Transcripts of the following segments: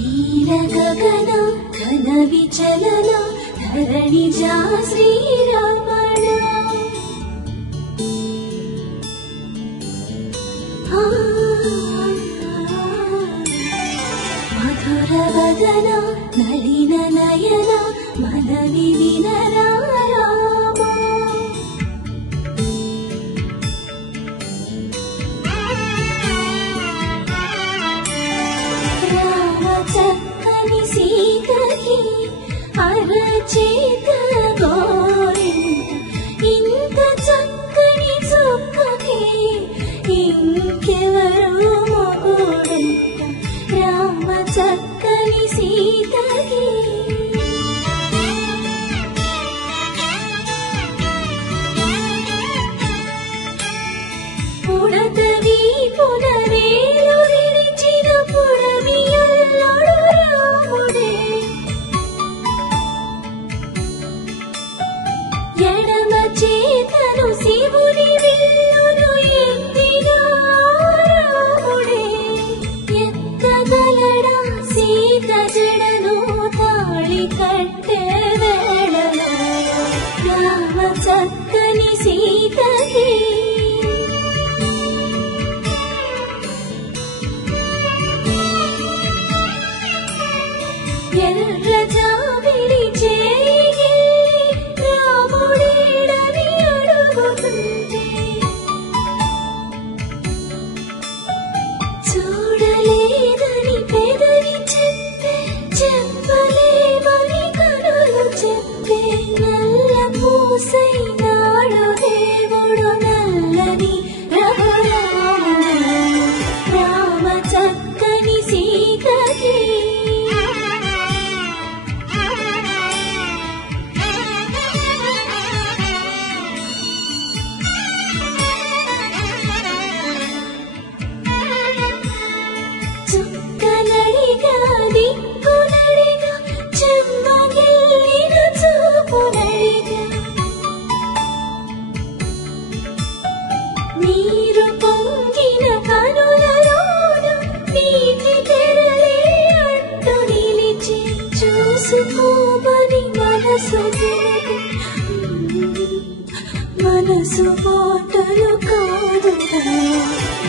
ीरगन धनवि चलन धरणिजा मधुर गगन नदिनयन मनवि दिनरा చక్కని సీకహి అరచేత గోరింత ఇంత చక్కని చొక్కకి ఇంకెవరు 别人 మనసు కోటలు కాదు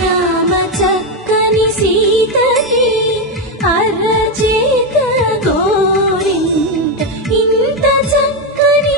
రామ చక్కని సీతకి అరచేత గోరింత ఇంత చక్కని